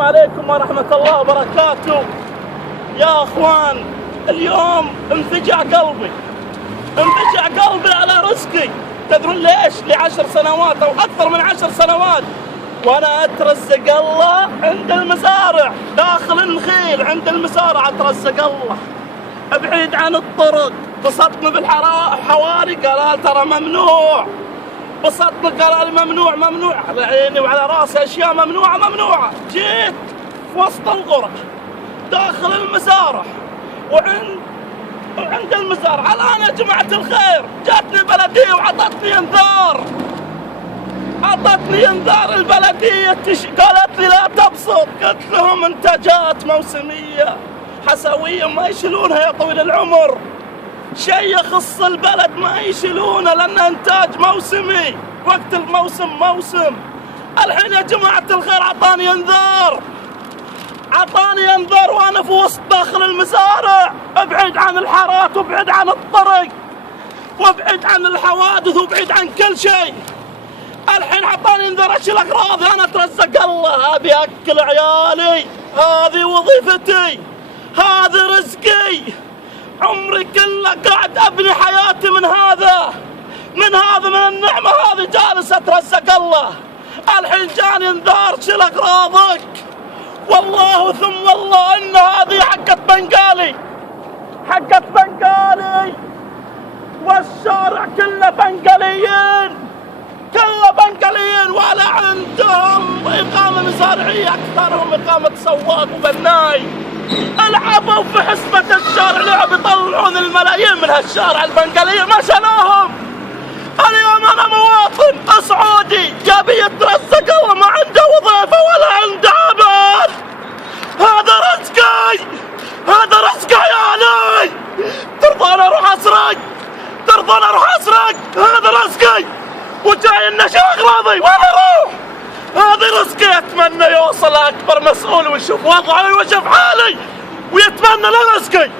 عليكم ورحمة الله وبركاته. يا اخوان، اليوم انفجع قلبي على رزقي. تدرون ليش؟ ل10 سنوات او اكثر من 10 سنوات وانا اترزق الله عند المزارع، داخل النخيل عند المزارع اترزق الله، ابعد عن الطرق. بسطني بالحواري قال ترى ممنوع، بسطني قال ممنوع على عيني وعلى راسي، اشياء ممنوعه. جيت في وسط القرى داخل المزارع وعند المزارع. الان يا جماعه الخير جاتني البلديه وعطتني انذار البلديه، قالت لي لا تبسط. قلت لهم انتاجات موسميه حسويه ما يشيلونها يا طويل العمر، شيء يخص البلد ما يشيلونه لانه انتاج موسمي، وقت الموسم موسم. الحين يا جماعه الخير عطاني انذار وانا في وسط داخل المزارع، ابعد عن الحارات وابعد عن الطرق وابعد عن الحوادث وابعد عن كل شيء. الحين عطاني انذار اشيل اغراضي، انا اترزق الله، ابي اكل عيالي، هذه وظيفتي، هذا رزقي، عمري كله قاعد ابني حياتي من النعمه هذه، جالس اترزق الله. الحين جاني انذار شيل اغراضك، والله ثم والله ان هذه حقت بنقالي، والشارع كله بنقاليين ولا عندهم اقامه مزارعيه، اكثرهم اقامه سواق وبناي. العبوا في حسبه الشارع، لعب يطلعون الملايين من هالشارع البنقاليه ما شالوهم. اليوم انا مواطن سعودي يبي يترزق الله، ما عنده وظيفه ولا عنده عمل، هذا رزقي عيالي. ترضون اروح اسرق؟ هذا رزقي وجاي النشا اغراضي وين اروح؟ هذا رزقي. اتمنى يوصل اكبر مسؤول ويشوف وضعي ويشوف حالي ويتمنى له رزقي.